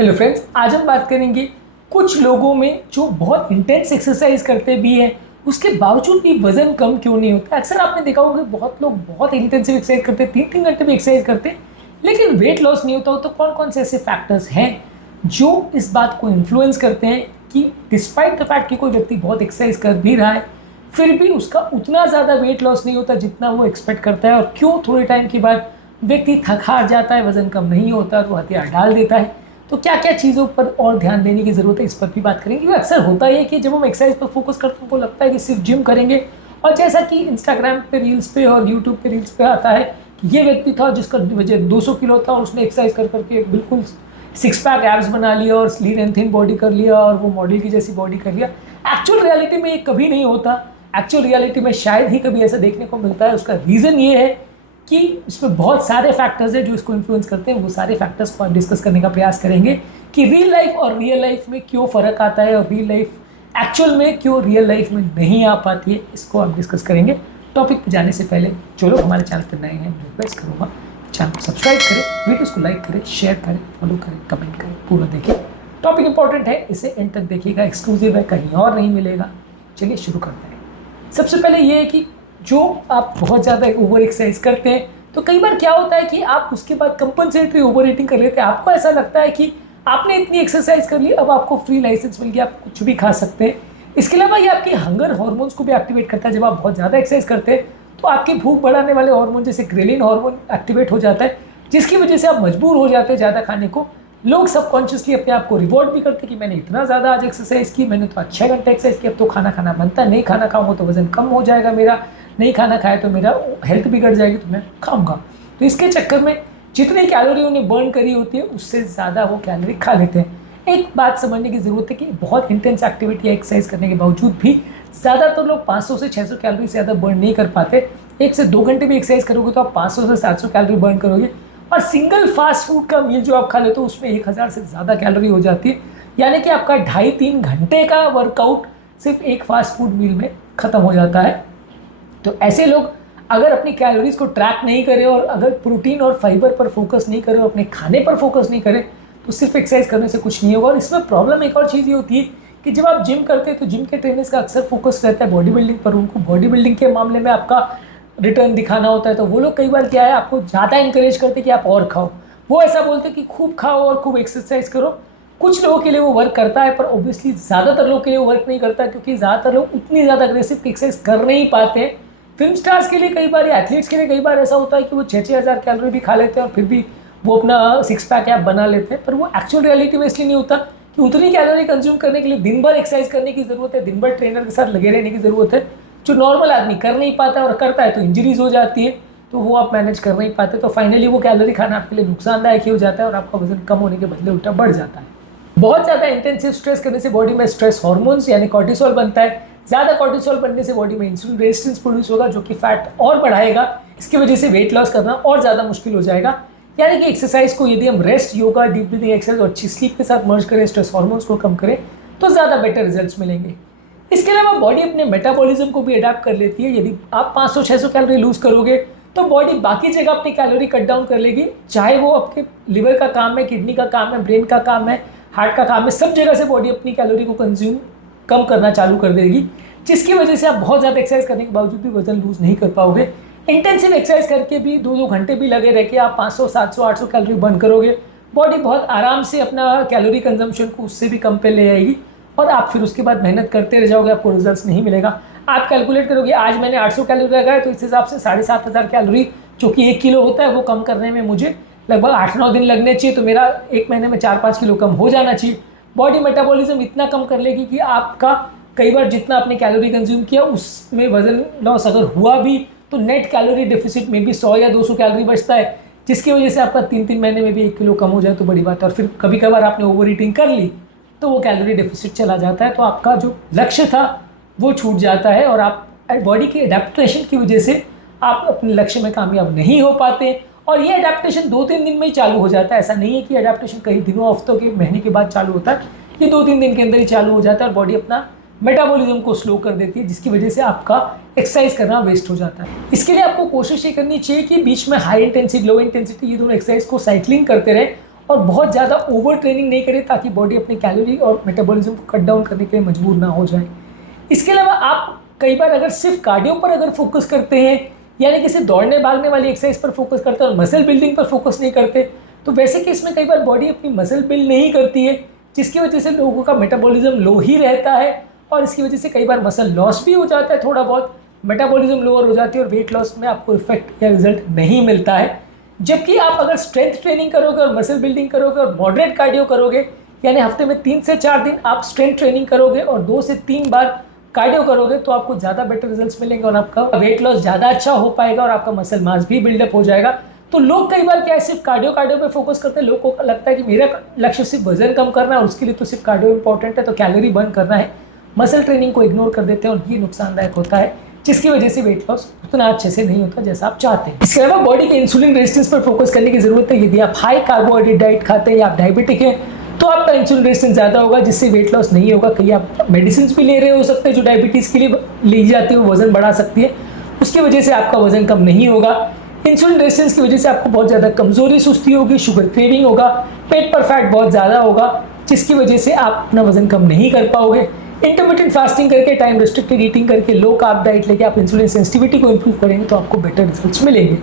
Hello friends, आज हम बात करेंगे कुछ लोगों में जो बहुत इंटेंस एक्सरसाइज करते भी हैं उसके बावजूद भी वजन कम क्यों नहीं होता। अक्सर आपने देखा होगा बहुत लोग बहुत इंटेंसिव एक्सरसाइज करते हैं, 3-3 घंटे भी एक्सरसाइज करते हैं, लेकिन वेट लॉस नहीं होता हो। तो कौन कौन से ऐसे फैक्टर्स हैं जो इस बात को इन्फ्लुएंस करते हैं कि डिस्पाइट द फैक्ट कि कोई व्यक्ति बहुत एक्सरसाइज कर भी रहा है फिर भी उसका उतना ज़्यादा वेट लॉस नहीं होता जितना वो एक्सपेक्ट करता है, और क्यों थोड़े टाइम के बाद व्यक्ति थक हार जाता है, वजन कम नहीं होता और वो हथियार डाल देता है। तो क्या क्या चीज़ों पर और ध्यान देने की ज़रूरत है, इस पर भी बात करेंगे। क्योंकि अक्सर होता है कि जब हम एक्सरसाइज पर फोकस करते हैं हमको लगता है कि सिर्फ जिम करेंगे, और जैसा कि इंस्टाग्राम पे रील्स पे और यूट्यूब पे रील्स पे आता है कि ये व्यक्ति था जिसका वजन 200 किलो था और उसने एक्सरसाइज कर करके बिल्कुल 6 पैक एब्स बना लिया और लीन एंड थिन बॉडी कर लिया और वो मॉडल की जैसी बॉडी कर लिया। एक्चुअल रियलिटी में ये कभी नहीं होता। एक्चुअल रियलिटी में शायद ही कभी ऐसा देखने को मिलता है। उसका रीज़न ये है कि इसमें बहुत सारे फैक्टर्स हैं जो इसको इन्फ्लुएंस करते हैं। वो सारे फैक्टर्स को डिस्कस करने का प्रयास करेंगे कि रियल लाइफ और रियल लाइफ में क्यों फ़र्क आता है और रियल लाइफ एक्चुअल में क्यों रियल लाइफ में नहीं आ पाती है, इसको हम डिस्कस करेंगे। टॉपिक पर जाने से पहले जो लोग हमारे चैनल पर नए हैं रिक्वेस्ट करूँगा चैनल को सब्सक्राइब करें, वीडियोज़ को लाइक करें, शेयर करें, फॉलो करें, कमेंट करें, पूरा देखें। टॉपिक इंपॉर्टेंट है, इसे एंड तक देखिएगा, एक्सक्लूसिव है, कहीं और नहीं मिलेगा। चलिए शुरू करते हैं। सबसे पहले ये है कि जो आप बहुत ज़्यादा ओवर एक्सरसाइज करते हैं तो कई बार क्या होता है कि आप उसके बाद कंपनसेटरी ओवर ईटिंग कर लेते हैं। आपको ऐसा लगता है कि आपने इतनी एक्सरसाइज कर ली, अब आपको फ्री लाइसेंस मिल गया, आप कुछ भी खा सकते हैं। इसके अलावा ये आपके हंगर हार्मोन्स को भी एक्टिवेट करता है। जब आप बहुत ज़्यादा एक्सरसाइज करते हैं तो आपकी भूख बढ़ाने वाले हार्मोन जैसे ग्रेलिन हार्मोन एक्टिवेट हो जाता है, जिसकी वजह से आप मजबूर हो जाते हैं ज़्यादा खाने को। लोग सबकॉन्शियसली अपने आप को रिवॉर्ड भी करते हैं कि मैंने इतना ज़्यादा आज एक्सरसाइज की, मैंने तो 6 घंटे एक्सरसाइज की, अब तो खाना खाना बनता है, नहीं खाना खाऊंगा तो वजन कम हो जाएगा मेरा, नहीं खाना खाए तो मेरा हेल्थ बिगड़ जाएगी तो मैं खाऊंगा। तो इसके चक्कर में जितनी कैलोरी उन्हें बर्न करी होती है उससे ज़्यादा वो कैलोरी खा लेते हैं। एक बात समझने की ज़रूरत है कि बहुत इंटेंस एक्टिविटी या एक्सरसाइज करने के बावजूद भी ज़्यादातर लोग 500 से 600 कैलोरी से ज़्यादा बर्न नहीं कर पाते। 1 से 2 घंटे भी एक्सरसाइज करोगे तो आप 500 से 700 कैलोरी बर्न करोगे, और सिंगल फास्ट फूड का मील जो आप खा लेते हो उसमें 1000 से ज़्यादा कैलोरी हो जाती है। यानी कि आपका 2.5-3 घंटे का वर्कआउट सिर्फ एक फास्ट फूड मील में ख़त्म हो जाता है। तो ऐसे लोग अगर अपनी कैलोरीज को ट्रैक नहीं करें और अगर प्रोटीन और फाइबर पर फोकस नहीं करें और अपने खाने पर फोकस नहीं करें तो सिर्फ एक्सरसाइज करने से कुछ नहीं होगा। और इसमें प्रॉब्लम एक और चीज़ ये होती है कि जब आप जिम करते हैं तो जिम के ट्रेनर्स का अक्सर फोकस रहता है बॉडी बिल्डिंग पर। उनको बॉडी बिल्डिंग के मामले में आपका रिटर्न दिखाना होता है, तो वो लोग कई बार क्या है आपको ज़्यादा इंकरेज करते हैं कि आप और खाओ। वो ऐसा बोलते हैं कि खूब खाओ और खूब एक्सरसाइज करो। कुछ लोगों के लिए वो वर्क करता है, पर ऑब्वियसली ज़्यादातर लोगों के लिए वो वर्क नहीं करता, क्योंकि ज़्यादातर लोग उतनी ज़्यादा अग्रेसिव एक्सरसाइज कर नहीं पाते। फिल्म स्टार्स के लिए कई बार या एथलीट्स के लिए कई बार ऐसा होता है कि वो 6-6 हज़ार कैलोरी भी खा लेते हैं और फिर भी वो अपना 6 पैक ऐप बना लेते हैं, पर वो एक्चुअल रियलिटी में इसलिए नहीं होता कि उतनी कैलोरी कंज्यूम करने के लिए दिन भर एक्सरसाइज करने की ज़रूरत है, दिन भर ट्रेनर के साथ लगे रहने की ज़रूरत है, जो नॉर्मल आदमी कर नहीं पाता और करता है तो इंजरीज हो जाती है, तो वो आप मैनेज कर नहीं पाते। तो फाइनली वो कैलोरी खाना आपके लिए नुकसानदायक ही हो जाता है और आपका वजन कम होने के बदले उल्टा बढ़ जाता है। बहुत ज़्यादा इंटेंसिव स्ट्रेस करने से बॉडी में स्ट्रेस हार्मोन्स यानी कॉर्टिसोल बनता है। ज़्यादा कॉर्टिसोल बनने से बॉडी में इंसुलिन रेजिस्टेंस प्रोड्यूस होगा जो कि फैट और बढ़ाएगा। इसकी वजह से वेट लॉस करना और ज़्यादा मुश्किल हो जाएगा। यानी कि एक्सरसाइज को यदि हम rest, yoga, deep breathing exercise और अच्छी स्लीप के साथ मर्ज करें, स्ट्रेस हार्मोन्स को कम करें, तो ज़्यादा बेटर रिजल्ट्स मिलेंगे। इसके अलावा बॉडी अपने मेटाबॉलिज्म को भी अडाप्ट कर लेती है। यदि आप 500-600 कैलोरी लूज करोगे तो बॉडी बाकी जगह अपनी कैलोरी कट डाउन कर लेगी, चाहे वो आपके लिवर का काम है, किडनी का काम है, ब्रेन का काम है, हार्ट का काम है, सब जगह से बॉडी अपनी कैलोरी को कंज्यूम कम करना चालू कर देगी, जिसकी वजह से आप बहुत ज़्यादा एक्सरसाइज करने के बावजूद भी वजन लूज नहीं कर पाओगे। इंटेंसिव एक्सरसाइज करके भी 2-2 घंटे भी लगे रह के आप 500, 700, 800 कैलोरी बर्न करोगे, बॉडी बहुत आराम से अपना कैलोरी कंजम्पशन को उससे भी कम पे ले आएगी और आप फिर उसके बाद मेहनत करते रह जाओगे, आपको रिजल्ट्स नहीं मिलेगा। आप कैलकुलेट करोगे आज मैंने 800 कैलोरी लगाया तो इस हिसाब से 7,500 कैलोरी जो कि 1 किलो होता है वो कम करने में मुझे लगभग 8-9 दिन लगने चाहिए, तो मेरा 1 महीने में 4-5 किलो कम हो जाना चाहिए। बॉडी मेटाबॉलिज्म इतना कम कर लेगी कि आपका कई बार जितना आपने कैलोरी कंज्यूम किया उसमें वजन लॉस अगर हुआ भी तो नेट कैलोरी डेफिसिट में भी 100 या 200 कैलोरी बचता है, जिसकी वजह से आपका 3-3 महीने में भी 1 किलो कम हो जाए तो बड़ी बात है। और फिर कभी कभार आपने ओवर ईटिंग कर ली तो वो कैलोरी डेफिसिट चला जाता है, तो आपका जो लक्ष्य था वो छूट जाता है और आप बॉडी की एडेप्टेशन की वजह से आप अपने लक्ष्य में कामयाब नहीं हो पाते। और ये एडेप्टेशन 2-3 दिन में ही चालू हो जाता है। ऐसा नहीं है कि एडेप्टेशन कई दिनों, हफ्तों के, महीने के बाद चालू होता है। ये 2-3 दिन के अंदर ही चालू हो जाता है और बॉडी अपना मेटाबॉलिज्म को स्लो कर देती है, जिसकी वजह से आपका एक्सरसाइज करना वेस्ट हो जाता है। इसके लिए आपको कोशिश ये करनी चाहिए कि बीच में हाई इंटेंसिटी, लो इंटेंसिटी ये दोनों एक्सरसाइज को साइक्लिंग करते रहे और बहुत ज़्यादा ओवर ट्रेनिंग नहीं करें ताकि बॉडी अपनी कैलोरी और मेटाबॉलिज्म को कट डाउन करने के लिए मजबूर ना हो जाए। इसके अलावा आप कई बार अगर सिर्फ कार्डियो पर अगर फोकस करते हैं, यानी कि सिर्फ दौड़ने भागने वाली एक्सरसाइज पर फोकस करते हैं और मसल बिल्डिंग पर फोकस नहीं करते, तो वैसे केस में कई बार बॉडी अपनी मसल बिल्ड नहीं करती है, जिसकी वजह से लोगों का मेटाबॉलिज्म लो ही रहता है और इसकी वजह से कई बार मसल लॉस भी हो जाता है, थोड़ा बहुत मेटाबॉलिज्म लोअर हो जाती है और वेट लॉस में आपको इफेक्ट या रिजल्ट नहीं मिलता है। जबकि आप अगर स्ट्रेंथ ट्रेनिंग करोगे और मसल बिल्डिंग करोगे और मॉडरेट कार्डियो करोगे, यानी हफ्ते में 3 से 4 दिन आप स्ट्रेंथ ट्रेनिंग करोगे और 2 से 3 बार कार्डियो करोगे, तो आपको ज़्यादा बेटर रिजल्ट्स मिलेंगे और आपका वेट लॉस ज़्यादा अच्छा हो पाएगा और आपका मसल मास भी बिल्डअप हो जाएगा। तो लोग कई बार क्या है, सिर्फ कार्डियो पे फोकस करते हैं। लोगों को लगता है कि मेरा लक्ष्य सिर्फ वजन कम करना है और उसके लिए तो सिर्फ कार्डियो इंपॉर्टेंट है, तो कैलोरी बर्न करना है, मसल ट्रेनिंग को इग्नोर कर देते हैं और ये नुकसानदायक होता है, जिसकी वजह से वेट लॉस उतना अच्छे से नहीं होता जैसा आप चाहते हैं। इसके अलावा बॉडी के इंसुलिन रेजिस्टेंस पर फोकस करने की जरूरत है। यदि आप हाई कार्बोहाइड्रेट डाइट खाते हैं या आप डायबिटिक हैं, तो आपका इंसुलिन रेजिस्टेंस ज़्यादा होगा, जिससे वेट लॉस नहीं होगा। कहीं आप मेडिसिन भी ले रहे हो सकते हैं जो डायबिटीज़ के लिए ली जाती है, वो वजन बढ़ा सकती है, उसकी वजह से आपका वजन कम नहीं होगा। इंसुलिन रेजिस्टेंस की वजह से आपको बहुत ज़्यादा कमजोरी, सुस्ती होगी, शुगर क्रेविंग होगा, पेट पर फैट बहुत ज़्यादा होगा, जिसकी वजह से आप अपना वजन कम नहीं कर पाओगे। इंटरमिटेंट फास्टिंग करके, टाइम रिस्ट्रिक्टेड ईटिंग करके, लो कार्ब डाइट लेके आप इंसुलिन सेंसिटिविटी को इंप्रूव करेंगे तो आपको बेटर रिजल्ट्स मिलेंगे।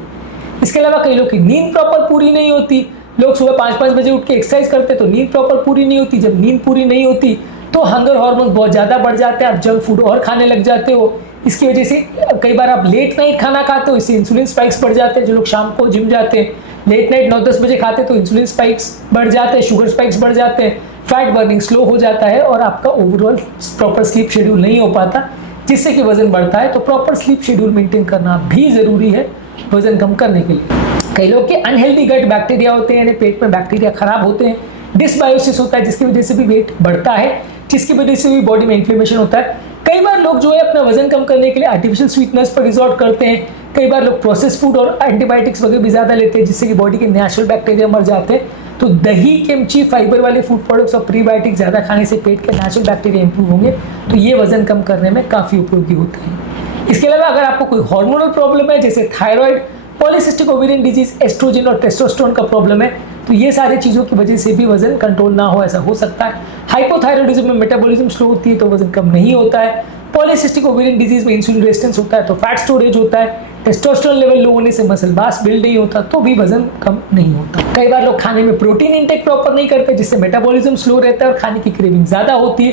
इसके अलावा कई लोग की नींद प्रॉपर पूरी नहीं होती। लोग सुबह 5-5 बजे उठ के एक्सरसाइज करते तो नींद प्रॉपर पूरी नहीं होती। जब नींद पूरी नहीं होती तो हंगर हार्मोन बहुत ज़्यादा बढ़ जाते हैं, आप जंक फूड और खाने लग जाते हो। इसकी वजह से कई बार आप लेट नाइट खाना खाते हो, इससे इंसुलिन स्पाइक्स बढ़ जाते हैं। जो लोग शाम को जिम जाते हैं, लेट नाइट 9-10 बजे खाते हैं तो इंसुलिन स्पाइक्स बढ़ जाते हैं, शुगर स्पाइक्स बढ़ जाते हैं, फैट बर्निंग स्लो हो जाता है और आपका ओवरऑल प्रॉपर स्लीप शेड्यूल नहीं हो पाता, जिससे कि वजन बढ़ता है। तो प्रॉपर स्लीप शेड्यूल मेंटेन करना भी ज़रूरी है वजन कम करने के लिए। कई लोग के अनहेल्दी गट बैक्टीरिया होते हैं, यानी पेट में बैक्टीरिया खराब होते हैं, डिसबायोसिस होता है, जिसकी वजह से भी वेट बढ़ता है, जिसकी वजह से भी बॉडी में इन्फ्लेमेशन होता है। कई बार लोग जो है अपना वजन कम करने के लिए आर्टिफिशियल स्वीटनेस पर रिजॉर्ट करते हैं। कई बार लोग प्रोसेस फूड और एंटीबायोटिक्स वगैरह भी ज़्यादा लेते हैं, जिससे कि बॉडी के नेचुरल बैक्टीरिया मर जाते हैं। तो दही, किमची, फाइबर वाले फूड प्रोडक्ट्स और प्रीबायोटिक ज़्यादा खाने से पेट के नेचुरल बैक्टीरिया इंप्रूव होंगे, तो ये वजन कम करने में काफ़ी उपयोगी होते हैं। इसके अलावा अगर आपको कोई हार्मोनल प्रॉब्लम है, जैसे thyroid, polycystic ovarian disease, estrogen और टेस्टोस्टेरोन का प्रॉब्लम है, तो ये सारी चीज़ों की वजह से भी वजन कंट्रोल ना हो, ऐसा हो सकता है। हाइपोथायरॉइडिज्म में मेटाबॉलिज्म स्लो होती है तो वजन कम नहीं होता है। पॉलीसिस्टिक ओवेरियन डिजीज में इंसुलिन रेजिस्टेंस होता है तो फैट स्टोरेज होता है। टेस्टोस्टेरोन लेवल लो होने से मसल मास बिल्ड नहीं होता तो भी वजन कम नहीं होता। कई बार लोग खाने में प्रोटीन इंटेक प्रॉपर नहीं करते, जिससे मेटाबॉलिज्म स्लो रहता है और खाने की क्रेविंग ज़्यादा होती है।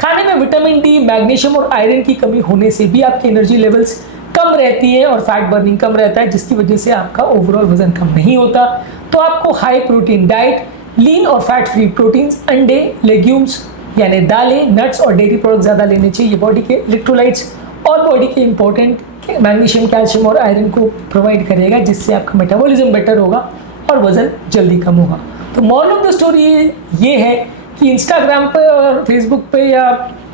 खाने में विटामिन डी, मैग्नीशियम और आयरन की कमी होने से भी आपकी एनर्जी लेवल्स कम रहती है और फैट बर्निंग कम रहता है, जिसकी वजह से आपका ओवरऑल वजन कम नहीं होता। तो आपको हाई प्रोटीन डाइट, लीन और फैट फ्री प्रोटीन्स, अंडे, लेग्यूम्स यानी दालें, नट्स और डेयरी प्रोडक्ट ज़्यादा लेने चाहिए। बॉडी के इलेक्ट्रोलाइट्स और बॉडी के इंपॉर्टेंट मैग्नीशियम, कैल्शियम और आयरन को प्रोवाइड करेगा, जिससे आपका मेटाबॉलिज्म बेटर होगा और वजन जल्दी कम होगा। तो मॉरल ऑफ द स्टोरी ये है कि इंस्टाग्राम पे और फेसबुक पे या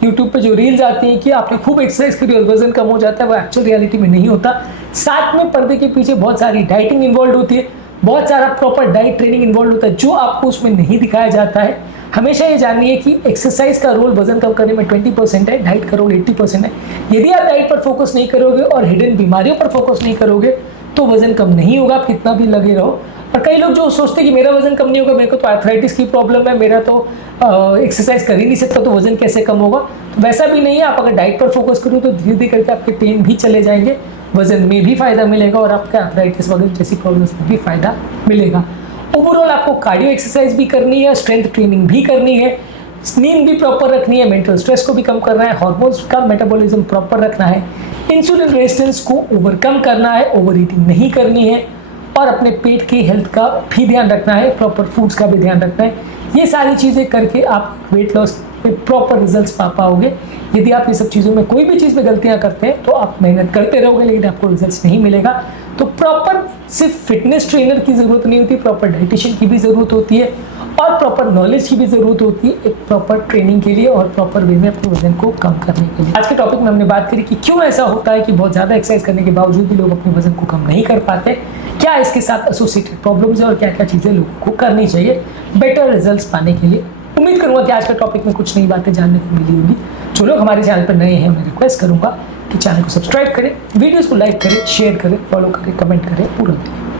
यूट्यूब पे जो रील्स आती हैं कि आपने खूब एक्सरसाइज करी और वजन कम हो जाता है, वो एक्चुअल रियलिटी में नहीं होता। साथ में पर्दे के पीछे बहुत सारी डाइटिंग इन्वॉल्व होती है, बहुत सारा प्रॉपर डाइट ट्रेनिंग इन्वॉल्व होता है, जो आपको उसमें नहीं दिखाया जाता है। हमेशा ये जानिए कि एक्सरसाइज का रोल वजन कम करने में 20% है, डाइट का रोल 80% है। यदि आप डाइट पर फोकस नहीं करोगे और हिडन बीमारियों पर फोकस नहीं करोगे तो वजन कम नहीं होगा, आप कितना भी लगे रहो। और कई लोग जो सोचते हैं कि मेरा वजन कम नहीं होगा, मेरे को तो आर्थराइटिस की प्रॉब्लम है, मेरा तो एक्सरसाइज कर ही नहीं सकता, तो वजन कैसे कम होगा। तो वैसा भी नहीं है, आप अगर डाइट पर फोकस करो तो धीरे धीरे करके आपके पेन भी चले जाएंगे, वजन में भी फायदा मिलेगा और आपके आर्थराइटिस वगैरह जैसी प्रॉब्लम्स में भी फायदा मिलेगा। ओवरऑल आपको कार्डियो एक्सरसाइज भी करनी है, स्ट्रेंथ ट्रेनिंग भी करनी है, नींद भी प्रॉपर रखनी है, मेंटल स्ट्रेस को भी कम करना है, हार्मोन्स का मेटाबॉलिज्म प्रॉपर रखना है, इंसुलिन रेजिस्टेंस को ओवरकम करना है, ओवर ईटिंग नहीं करनी है और अपने पेट की हेल्थ का भी ध्यान रखना है, प्रॉपर फूड्स का भी ध्यान रखना है। ये सारी चीज़ें करके आप वेट लॉस पे प्रॉपर रिजल्ट्स पा पाओगे। यदि आप ये सब चीज़ों में कोई भी चीज़ में गलतियाँ करते हैं तो आप मेहनत करते रहोगे लेकिन आपको रिजल्ट्स नहीं मिलेगा। तो प्रॉपर सिर्फ फिटनेस ट्रेनर की ज़रूरत नहीं होती, प्रॉपर डाइटिशियन की भी ज़रूरत होती है और प्रॉपर नॉलेज की भी ज़रूरत होती है एक प्रॉपर ट्रेनिंग के लिए और प्रॉपर वे में अपने वजन को कम करने के लिए। आज के टॉपिक में हमने बात करी कि क्यों ऐसा होता है कि बहुत ज़्यादा एक्सरसाइज करने के बावजूद भी लोग अपने वजन को कम नहीं कर पाते, क्या इसके साथ एसोसिएटेड प्रॉब्लम्स है और क्या क्या चीज़ें लोगों को करनी चाहिए बेटर रिजल्ट्स पाने के लिए। उम्मीद करूँगा कि आज के टॉपिक में कुछ नई बातें जानने को मिली होगी। जो लोग हमारे चैनल पर नए हैं मैं रिक्वेस्ट करूँगा कि चैनल को सब्सक्राइब करें, वीडियोज़ को लाइक करें, शेयर करें, फॉलो करें, कमेंट करें, पूरा दें।